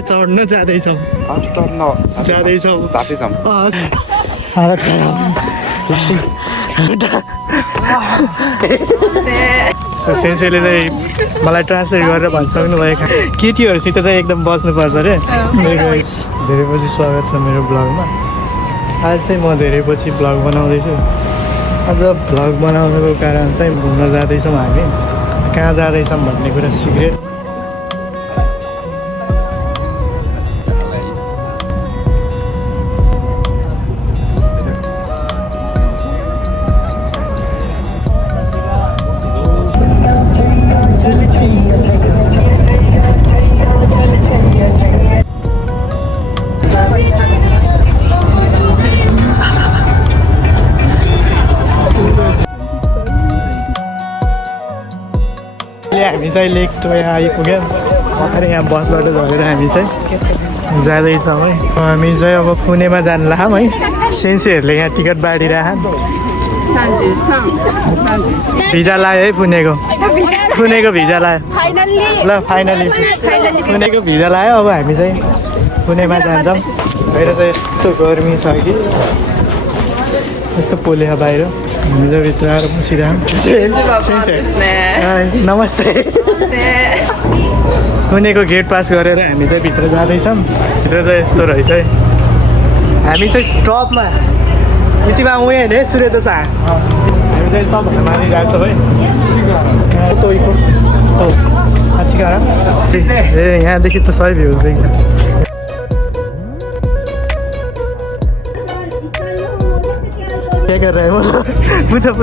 पहाड चढ्न जाँदैछौँ हालत खराब सेन्सेले चाहिँ मलाई ट्रान्सलेट गरेर भनिसक्नु भएको केटीहरूसित चाहिँ एकदम बस्नुपर्छ अरे धेरै पछि स्वागत छ मेरो ब्लगमा। आज चाहिँ म धेरै पछि ब्लग बनाउँदैछु। आज भ्लग बनाउनुको कारण चाहिँ घुम्न जाँदैछौँ हामी। कहाँ जाँदैछौँ भन्ने कुरा सिक्रेट। हामी चाहिँ लेक टोया आइपुग्यौँ। भर्खर यहाँ बसबाट झरेर हामी चाहिँ जाँदैछौँ है। हामी चाहिँ अब पुणेमा जानु लाग्यौँ है। सेन्सेहरूले यहाँ टिकट बाँडिरह भिजा लायो है पुणेको भिजा लायो ल फाइनली पुणेको भिजा लायो। अब हामी चाहिँ पुणेमा जान्छौँ। बाहिर चाहिँ यस्तो गर्मी छ कि यस्तो पोलेको बाहिर। हामी चाहिँ भित्र आएर बसिरहौँ। नमस्ते। पुणेको गेट पास गरेर हामी चाहिँ भित्र जाँदैछौँ। भित्र चाहिँ यस्तो रहेछ है। हामी चाहिँ टपमा इचिमा उयो होइन है सूर्यदशा। हामी चाहिँ सबभन्दा माथि जान्छौँ है। ए यहाँदेखि त सही भ्यू चाहिँ क्या कर रहे हैं वो? पूछो एक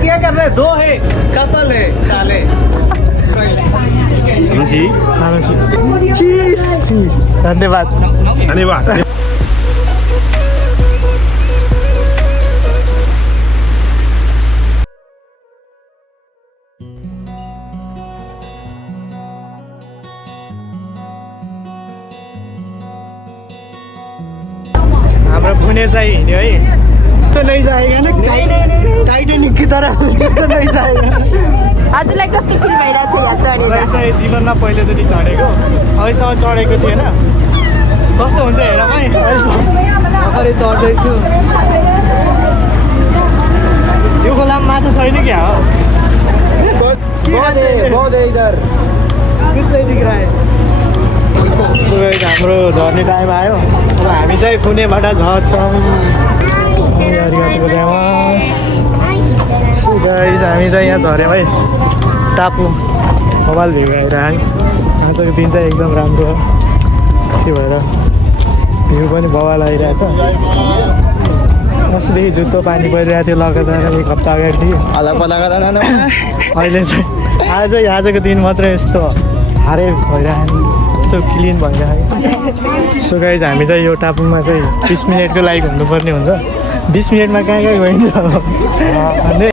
क्या कर रहे हैं? दो है कपल है काले। धन्यवाद। हाम्रो पुणे चाहिँ हिँड्यो है। तो नहीं जाएगा ना टाइटैनिक की तरह तो नहीं जाएगा। हजुरलाई कस्तो फिल भइरहेको छ यहाँ चढेर? चाहिँ जीवनमा पहिलोचोटि चढेको, अहिलेसम्म चढेको थिएन। कस्तो हुन्छ हेर है। भर्खरै चढ्दैछु। यो खोलामा माछा छैन क्या हो? हाम्रो झर्ने टाइम आयो। अब हामी चाहिँ पुणेबाट झर्छौँ। हामी चाहिँ यहाँ झऱ्यौँ है। टापु मोबाइल भ्यू आएर है। आजको दिन चाहिँ एकदम राम्रो हो। त्यो भएर भ्यू पनि बवाल आइरहेछ। अस्तिदेखि जुत्तो पानी परिरहेको थियो लगातार एक हप्ता अगाडि थियो। अहिले चाहिँ आजको दिन मात्रै यस्तो हारे भइरहेको, यस्तो क्लिन भइरहेको। सो गाइज हामी चाहिँ यो टापुमा चाहिँ 20 मिनटको लागि घुम्नुपर्ने हुन्छ। 20 मिनटमा कहाँ गइन्छ भन्ने।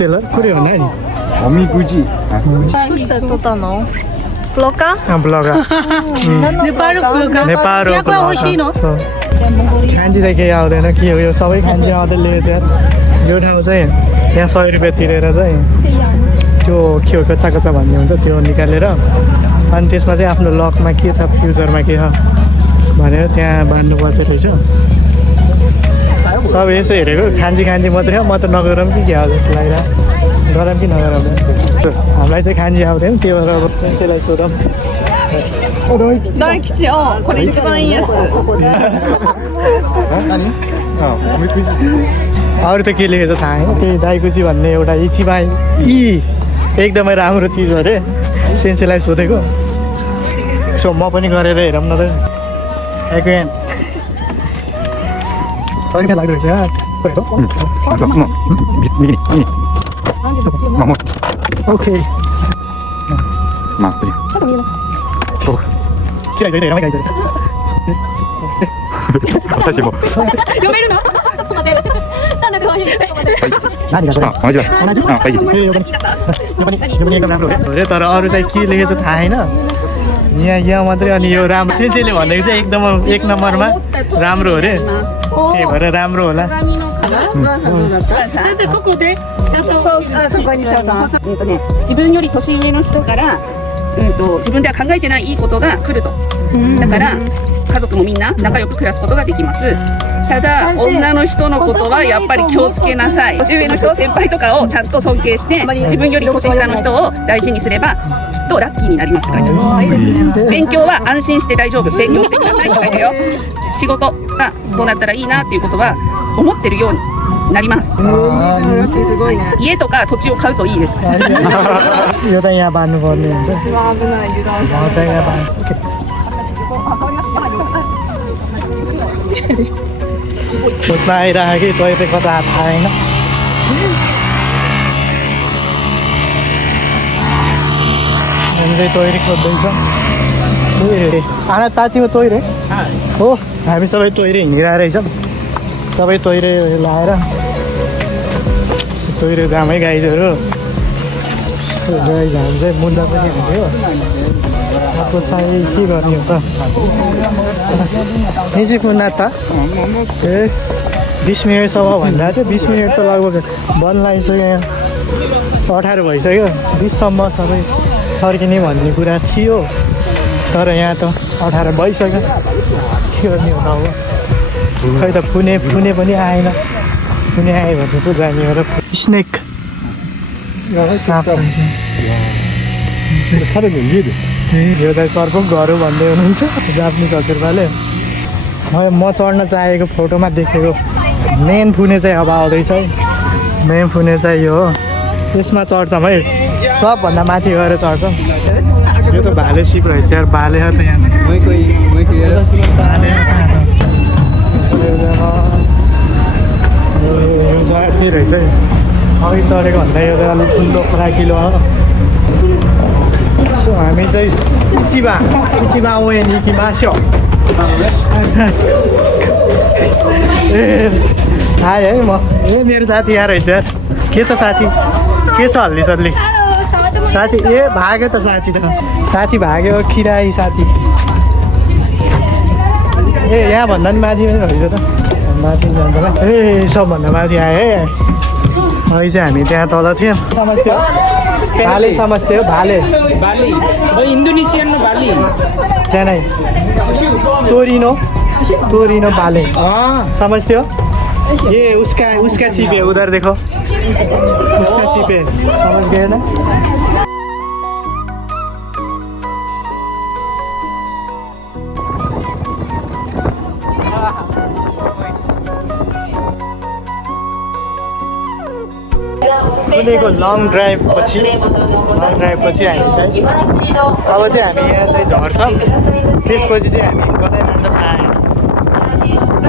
टेलर कुरै हो नि हामी गुजी ब्लगा खान्जी त केही आउँदैन के हो यो सबै खान्जी आउँदै लिएछ। यो ठाउँ चाहिँ यहाँ 100 रुपियाँ तिरेर चाहिँ त्यो के हो कच्चा भन्ने हुन्छ त्यो निकालेर अनि त्यसमा चाहिँ आफ्नो लकमा के छ फ्युचरमा के छ भनेर त्यहाँ बाँध्नु पर्दो रहेछ। सब यसो हेरेको खान्जी मात्रै हो। म त नगरौँ कि क्या हो जस्तो लागिरहेको। गरौँ कि नगरौँ हामीलाई चाहिँ खान्जी आउँदैन। त्यो भएर अब त्यसलाई सोधौँ। अरू त के लेखेको थाहा होइन। त्यही दाइकुची भन्ने एउटा इचिबाई एकदमै राम्रो चिज अरे। सेन्सेलाई सोधेको। सो म पनि गरेर हेरौँ न त। Soalnya lagi ya. Oke. Maaf ya. Oh. Kira jadi ramai guys. 私も。読めるの？ちょっと待って。なんで読めるの？何がそれあ、同じだ。あ、はい、いいです。यो पनि एकदम राम्रो हो रे तर अरू चाहिँ के लेखेको छ थाहा छैन यहाँ मात्रै अनि यो राम्रो सेन्सेले भनेको चाहिँ एकदम एक नम्बरमा राम्रो हो रे त्यही भएर राम्रो होला 先生ここで。そこにそうね、自分より年上の人から、自分では考えてないいいことが来ると。だから家族もみんな仲良く暮らすことができます。ただ女の人のことはやっぱり気をつけなさい。年上の人、先輩とかをちゃんと尊敬して自分より年下の人を大事にすればきっとラッキーになりますって書いてある。勉強は安心して大丈夫、勉強してくださいって書いてあるよ。仕事がどうなったらいいなっていうことは思ってるようになります。家とか土地を買うといいです。 यो चाहिँ यहाँ बाँध्नुपर्ने हुन्छ चाहिँ यहाँ बाँध्नु खोज्न आइरहेको कि तै चाहिँ कता थाहा छैन हामी चाहिँ तोइरी खोज्दैछ आना तातीको तोइरे हो हामी सबै तोइरे हिँडिरहेको रहेछौँ सबै तोइरे लाएर तोइरे जामै गाईहरू गाई घाम चाहिँ मुन्दा पनि हुन्थ्यो अब चाहिँ के गर्ने हो त म्युजिक मुन्दा त ए 20 मिनटसम्म भन्दा थियो 20 मिनट त लगभग बन्द लागिसक्यो 18 भइसक्यो 20सम्म सबै फर्किने भन्ने कुरा थियो तर यहाँ त 18 भइसक्यो के गर्ने हो त अब खै त पुणे पनि आएन पुणे आयो भने पो जाने हो र स्नेक साप यो चाहिँ सर्पक घर हो भन्दै हुनुहुन्छ जापानिज हजुरबाले म चढ्न चाहेको फोटोमा देखेको मेन फुने चाहिँ अब आउँदैछ है मेन फुने चाहिँ यो हो त्यसमा चढ्छौँ है सबभन्दा माथि गएर चढ्छौँ यो त भाले सिप रहेछ यार भाले त यहाँ यो रहेछ है अघि चढेको भन्दा यो चाहिँ अलिक ठुलो फराकिलो हो सो हामी चाहिँ इचिबा उयो निकी मास्यो ए आएँ है म ए मेरो साथी यहाँ रहेछ यार के छ साथी के छ हल्ली सल्ली साथी ए भाग्यो त साथी भाग्यो किराई साथी ए यहाँ भन्दा पनि माथि पनि रहेछ त माथि जान्छ ए सबभन्दा माथि आयो है अहिले चाहिँ हामी त्यहाँ तल थियौँ समझ्थ्यो भाले समझ्थ्यो भाले इंडोनेशियन में बाली चेन्नई तोरिनो भाले समझ्थ्यो ये उसका सीप है उधर देखो उसका सीप है समझ गए ना पुणेको लङ ड्राइभ पछि हामी चाहिँ अब चाहिँ हामी यहाँ चाहिँ झर्छौँ त्यसपछि चाहिँ हामी कतै जान्छौँ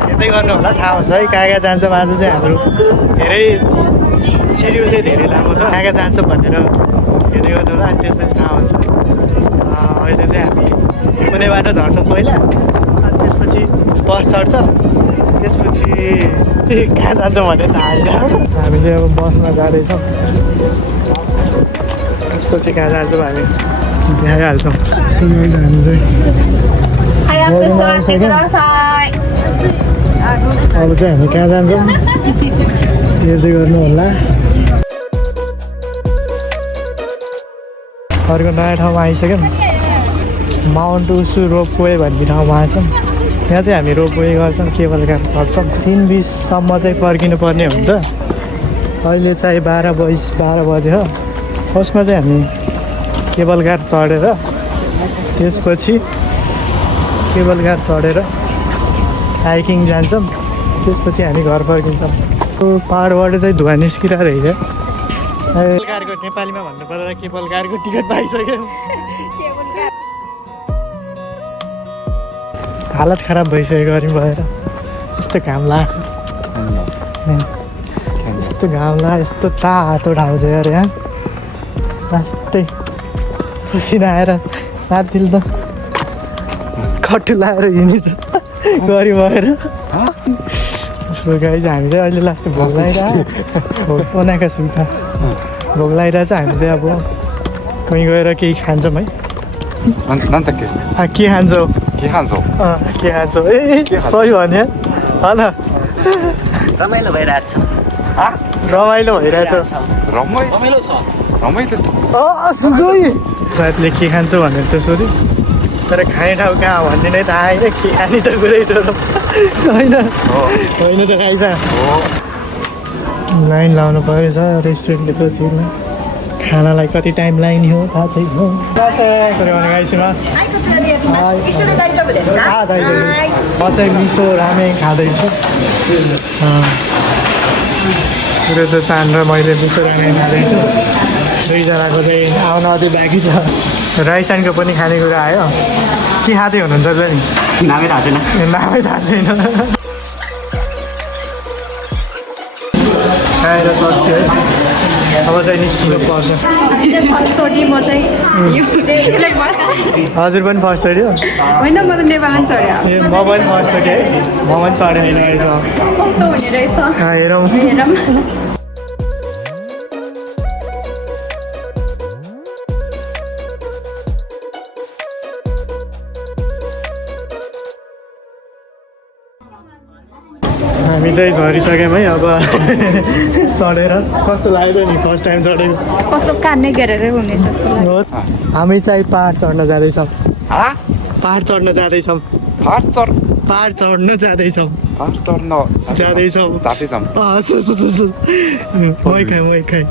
हेर्दै गर्नु होला थाहा हुन्छ है कहाँ जान्छौँ आज चाहिँ हाम्रो धेरै सिड्युल चाहिँ धेरै लामो छ कहाँ जान्छौँ भनेर हेर्दै गर्नु होला अनि त्यसपछि थाहा हुन्छ अहिले चाहिँ हामी पुणेबाट झर्छौँ पहिला अनि त्यसपछि बस चढ्छौँ त्यसपछि कहाँ जान्छौँ भने थाहा छैन हामी चाहिँ अब बसमा जाँदैछौँ त्यसपछि कहाँ जान्छौँ हामी देखाइहाल्छौँ हामी चाहिँ अब चाहिँ हामी कहाँ जान्छौँ हेर्दै गर्नु होला अर्को नयाँ ठाउँमा आइसक्यौँ माउन्ट उसु रोपवे भन्ने ठाउँमा आएछौँ यहाँ चाहिँ हामी रोपवे गर्छौँ केबल कार चढ्छौँ 3:20सम्म चाहिँ पर्खिनु पर्ने हुन्छ अहिले चाहिँ 12 बजे हो फर्स्टमा चाहिँ हामी केबल कार चढेर त्यसपछि केबल कार चढेर हाइकिङ जान्छौँ त्यसपछि हामी घर फर्किन्छौँ पहाडबाट चाहिँ धुवा निस्किरहेको रहेछ केबल कारको नेपालीमा भन्नुपर्दा केबल कारको टिकट पाइसक्यो हालत खराब भइसक्यो गर्मी भएर यस्तो घाम यस्तो तातो ठाउँ छ यार यहाँ लास्टै पसिना आएर साथीले त खट्टु लाएर हिँडिन्छ गरी भएर उसको गाई चाहिँ हामी चाहिँ अहिले लास्ट भोग लगाइरहेको बनाएका छौँ त भोग लगाइरहेको चाहिँ हामी चाहिँ अब कहीँ गएर केही खान्छौँ हैなんだっけ के खान्छौ 批判ぞ के खान्छौ ए सही भन्यो हन रमाइलो भइरहेछ रमाइलो भइरहेछ रमाइलो छ सुगोई साथीले के खान्छौ भनेर त सोध्यो तर खाने ठाउँ कहाँ भन्ने नै थाहा होइन के खाने त कुरै छोडो होइन होइन त खाइछ लाइन लाउनु पऱ्यो छ रेस्टुरेन्टको छेउमा खानालाई कति टाइम लाइन हो थाहा छैन म चाहिँ मिसो रामेन खाँदैछु सुरज सान र मैले मिसो रामेन खाँदैछु दुईजनाको चाहिँ आउन अझै बाँकी छ राइसानको पनि खानेकुरा आयो के खाँदै हुनुहुन्छ त नि नामै थाहा छैन नामै थाहा छैन खाएर सक्यो है अब चाहिँ निस्किनु पर्छ छोडी म चाहिँ हजुर पनि फर्स्ट चढ्यो होइन म त नेपालमा चढ्यो ए म पनि फर्स्ट चढेँ है म पनि चढेँ होइन रहेछ कस्तो हुने रहेछ हेरौँ हेरौँ हामी चाहिँ झरिसक्यौँ है अब चढेर कस्तो लाग्यो नि फर्स्ट टाइम चढेको कस्तो कान्ने घेरेर हुने जस्तो लाग्यो हामी चाहिँ पहाड चढ्न जाँदैछौँ पहाड चढ्न जाँदैछौँ पाहाड चढ्न जाँदैछौँ चढ्न जाँदैछौँ जाँदैछौँ मै खाएँ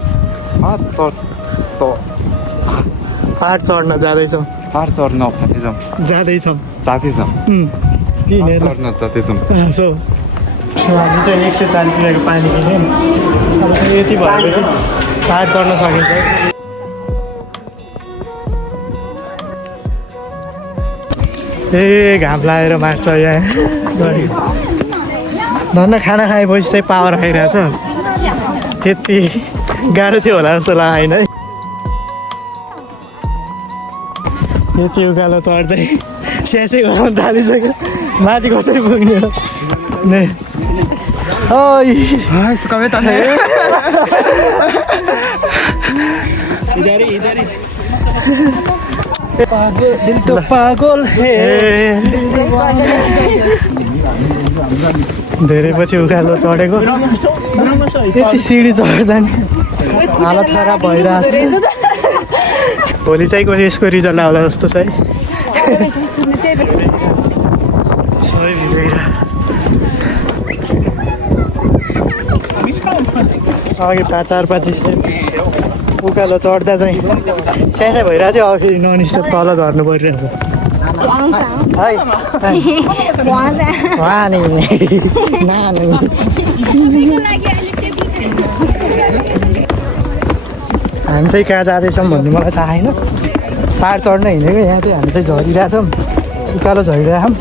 पहाड चढ्न जाँदैछौँ पाहाड चढ्न जाँदैछौँ जाँदैछौँ किन चढ्न जाँदैछौँ सो हामी चाहिँ 140 रुपियाँको पानी किन्यौँ अब चाहिँ यति भएपछि पहाड चढ्न सकिन्छ ए घाम लागेर मार्छ यहाँ धन्न खाना खाएपछि चाहिँ पावर आइरहेछ त्यति गाह्रो थियो होला जस्तो लागेन है यो चाहिँ उकालो चढ्दै स्यासै गराउनु थालिसक्यो माथि कसरी पुग्ने हो नै पागल धेरै पछि उकालो चढेको यति सिडी चढ्दा नि हालत खराब भइरहेको छ भोलि चाहिँ यसको रिजल्ट आउला जस्तो छ है अघि 4-5 स्टेप उकालो चढ्दा चाहिँ स्यासै भइरहेको थियो अघि नन स्टप तल झर्नु परिरहेको छ है हामी चाहिँ कहाँ जाँदैछौँ भन्ने मलाई थाहा छैन पाहाड चढ्न हिँडेको यहाँ चाहिँ हामी चाहिँ झरिरहेछौँ उकालो झरिरहेछौँ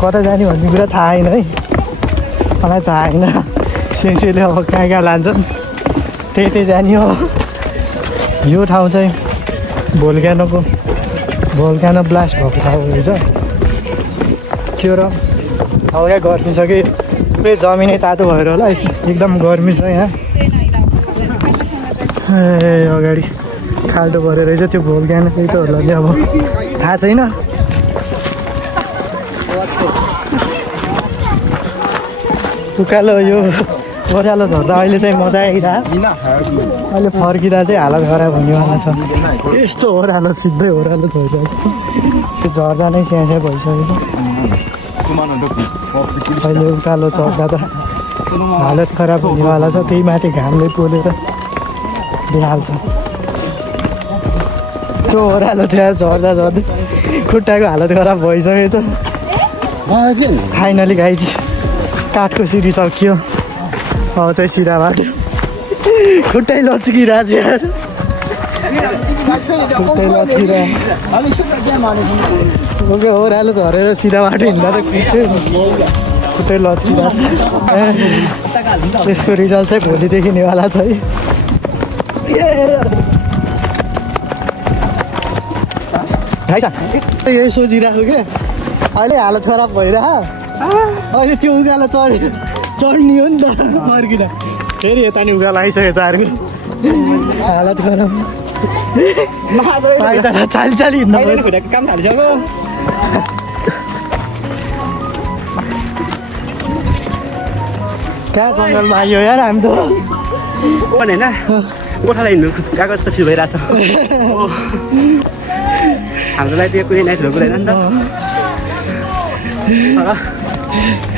कता जाने भन्ने कुरा थाहा छैन है मलाई थाहा छैन सेन्सेले अब कहाँ लान्छन् त्यही जाने हो यो ठाउँ चाहिँ भोल्क्यानो ब्लास्ट भएको ठाउँ रहेछ त्यो र हल्का गर्मिसक्यो पुरै जमिनै तातो भएर होला एकदम गर्मी छ यहाँ ए अगाडि खाल्टो परेर रहेछ त्यो भोल्क्यानो त्यही त होला नि अब थाहा छैन उकालो यो ओह्रालो झर्दा अहिले चाहिँ मजा आइरहेको अहिले फर्किँदा चाहिँ हालत खराब हुनेवाला छ यस्तो ओह्रालो सिधै ओह्रालो झर्दा त्यो झर्दा नै स्यास्या भइसकेको छ अहिले उकालो चढ्दा त हालत खराब हुनेवाला छ त्यही माथि घामले पोलेर दिइहाल्छ त्यो ओह्रालो चाहिँ झर्दा झर्दै खुट्टाको हालत खराब भइसकेको छ फाइनली गाइज काठको सिडी सकियो अब चाहिँ सिधा बाटो खुट्टै लच्किरहेको छ यार खुट्टै लच्किरहेको ओह्रालो झरेर सिधा बाटो हिँड्दा त खुट्टै लच्किरहेको छ त्यसको रिजल्ट चाहिँ भोलि देखिनेवाला छ है यही सोचिरहेको क्या अहिले हालत खराब भइरह अहिले त्यो उकालो चढ्ने हो नि त फर्किन फेरि यता नि उकालो आइसकेको छ अर्को हालत खराब चाली हिँड्नु काम थालिसक्यो कहाँ जङ्गलमा आइयो यार हामी त होइन गोठालाई हिँड्नु गएको जस्तो फिल भइरहेछ हाम्रो लागि त्यो कुनै नाइट कुदैन नि त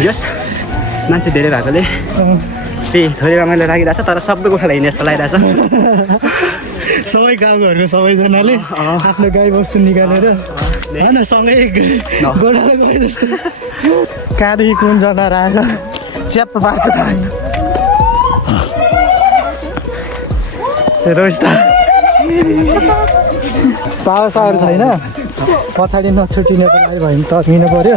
जस मान्छे धेरै भएकोले चाहिँ थोरै रमाइलो लागिरहेछ तर सबै गोठालाई हिँड्ने जस्तो लागिरहेछ सबै गाउँघरको सबैजनाले आफ्नो गाई बस्तु निकालेर होइन सँगै गोठाला गए जस्तो कहाँदेखि कुन जनावर आएर च्याप्प पार्छ त रोइस त पावर सावर छैन पछाडि नछुटिनको लागि भयो भने तर्किनु पर्यो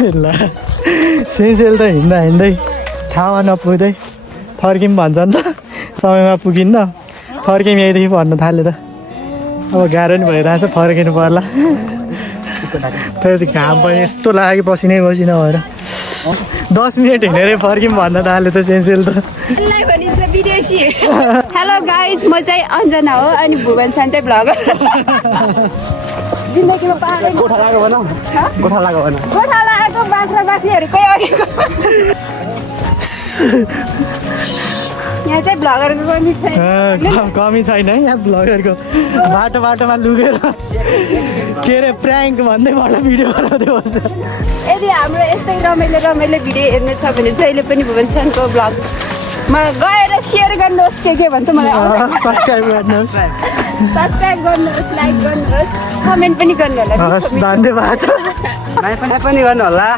ल सेन्सेल त हिँड्दै ठाउँमा नपुग्दै फर्किम भन्छ नि त समयमा पुगिन्न फर्किम यहीँदेखि भन्न थाल्यो त अब गाह्रो नि भइरहेछ फर्किनु पर्ला फेरि घाम पनि यस्तो लाग्यो पसिनै पसिना भएर 10 मिनट हिँडेर फर्किम भन्न थाल्यो त सेन्सेल त भनिन्छ विदेशी हेलो गाइज म चाहिँ अञ्जना हो अनि भुवन सान्ते ब्लगर जिन्दगीमा पहाड गोठा लगाएको भन गोठा लगाएको बाख्रा बाख्रीहरूकै अघिको यहाँ चाहिँ भ्लगरको कमी छैन कमी छैन है यहाँ भ्लगरको बाटोमा लुगेर के अरे प्र्याङ्क भन्दै भिडियो बनाउँदै बस्छ यदि हाम्रो यस्तै रमाइलो भिडियो हेर्ने छ भने जहिले पनि भुवन सानको ब्लगमा गएर सेयर गर्नुहोस् के भन्छ मलाई सब्सक्राइब गर्नुहोस् लाइक गर्नुहोस् कमेन्ट पनि गर्नु होला धन्यवाद पनि गर्नु होला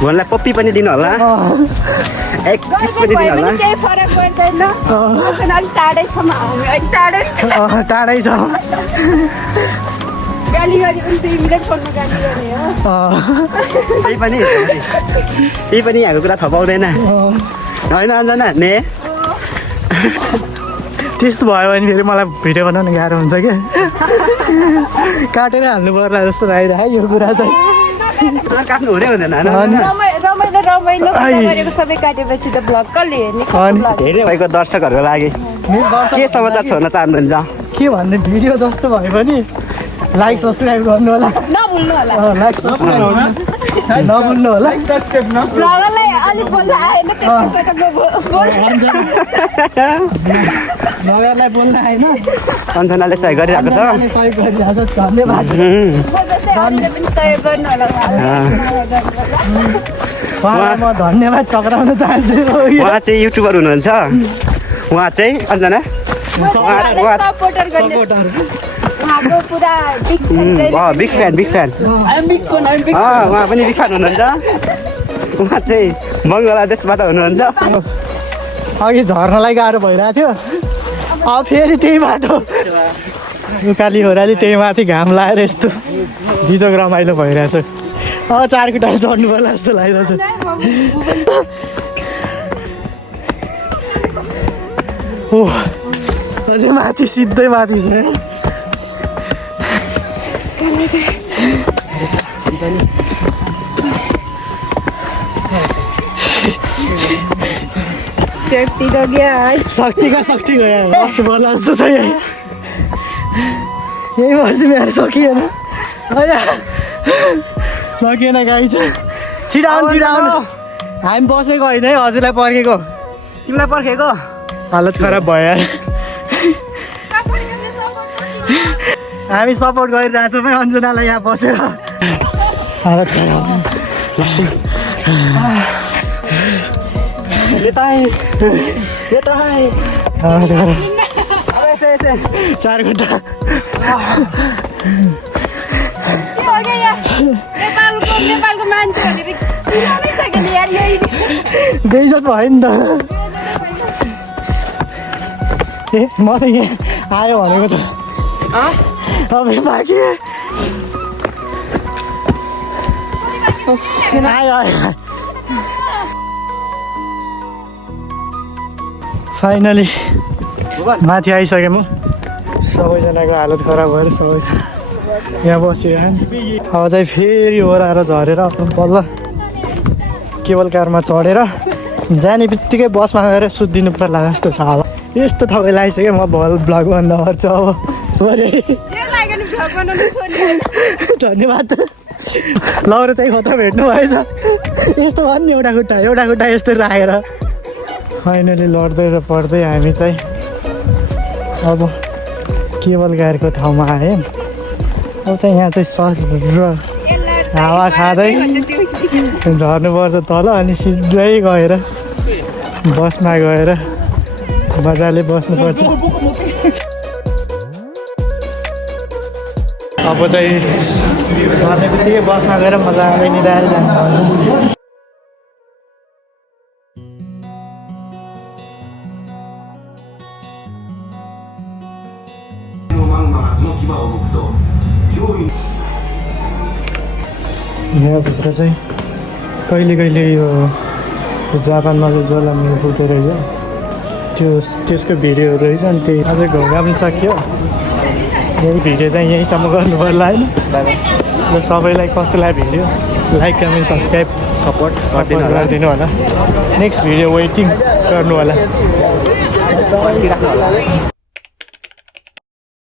भोनलाई पप्पी पनि दिनु होला एक किस पनि दिनु होला केही फरक पर्दैन अलिक टाढैसम्म हामी अलिक टाढै छ गाली गरी पनि 2 मिनट फोनमा गाली गर्ने हो त्यही पनि यहाँको कुरा थपाउँदैन होइन अञ्जना ने त्यस्तो भयो भने फेरि मलाई भिडियो बनाउनु गाह्रो हुन्छ क्या काटेर हाल्नु पर्ला जस्तो लागिरहेको यो कुरा चाहिँ काट्नु हुँदै हुँदैन रमाइलो गरेको सबै काटेपछि त ब्लग कसले हेर्ने धेरै भएको दर्शकहरूको लागि के समाचार छोड्न चाहनुहुन्छ के भन्ने भिडियो जस्तो भयो भने लाइक सब्सक्राइब गर्नु होला नभुल्नु होला लाइक सब्सक्राइब नभुल्नु होला ब्लगरलाई अलिक बोल्न आएन नगरलाई बोल्न आएन अञ्जनाले सहयोग गरिरहेको छ सहयोग गरिरहेको छ धन्यवाद उहाँलाई म धन्यवाद टक्राउन चाहन्छु उहाँ चाहिँ युट्युबर हुनुहुन्छ उहाँ चाहिँ अञ्जना बिग फ्यान उहाँ पनि बिग फ्यान हुनुहुन्छ उहाँ चाहिँ बङ्गलादेशबाट हुनुहुन्छ अघि झर्नलाई गाह्रो भइरहेको थियो अब फेरि त्यही बाटो उकाली होराली त्यही माथि घाम लाएर यस्तो बिजोग रमाइलो भइरहेछ अब 4 खुट्टाले चढ्नु पर्ला जस्तो लागिरहेछ ओ अझै माथि सिधै माथि छ शक्ति गयो अस्ति बोल्ला जस्तो छ यही वर्ष मेरो सकिएन सकिएन गाई छ छिडाउनु हामी बसेको होइन है हजुरलाई पर्खेको तिमीलाई पर्खेको हालत खराब भयो यार हामी सपोर्ट गरिरहेछौँ है अञ्जनालाई यहाँ बसेर हालत खराब चार घन्टा नेपालको मान्छे भनेर बेइज्जत भयो नि त ए म त यहाँ आयो भनेको त अब बाँकी आयो फाइनली माथि आइसकेँ म सबैजनाको हालत खराब भएर सबैजना यहाँ बसिरहन् अब चाहिँ फेरि ओह्राएर झरेर बल्ल केबल कारमा चढेर जाने बित्तिकै बसमा गएर सुत्दिनु पर्ला जस्तो छ अब यस्तो तपाईँ लगाइसक्यो म भ्लग भन्दा पर्छ अब धन्यवाद लौरो चाहिँ खतरा भेट्नु भएछ यस्तो भन्ने एउटा खुट्टा यस्तो राखेर फाइनली लड्दै र पढ्दै हामी चाहिँ अब केबल गाडीको ठाउँमा आयौँ अब चाहिँ यहाँ चाहिँ सर हावा खाँदै झर्नुपर्छ तल अनि सिधै गएर बसमा गएर मजाले बस्नुपर्छ अब चाहिँ झर्ने बित्तिकै बसमा गएर मजाले निधाएर जानु यहाँभित्र चाहिँ कहिले कहिले यो जापानमा चाहिँ ज्वालामुखी फुट्दो रहेछ त्यसको भिडियोहरू रहेछ अनि त्यही अझै घोगा पनि सक्यो यही भिडियो चाहिँ यहीँसम्म गर्नु पर्ला होइन र सबैलाई कस्तो लाग्यो video like comment subscribe support गरिदिनु होला नेक्स्ट भिडियो वेटिङ गर्नु होला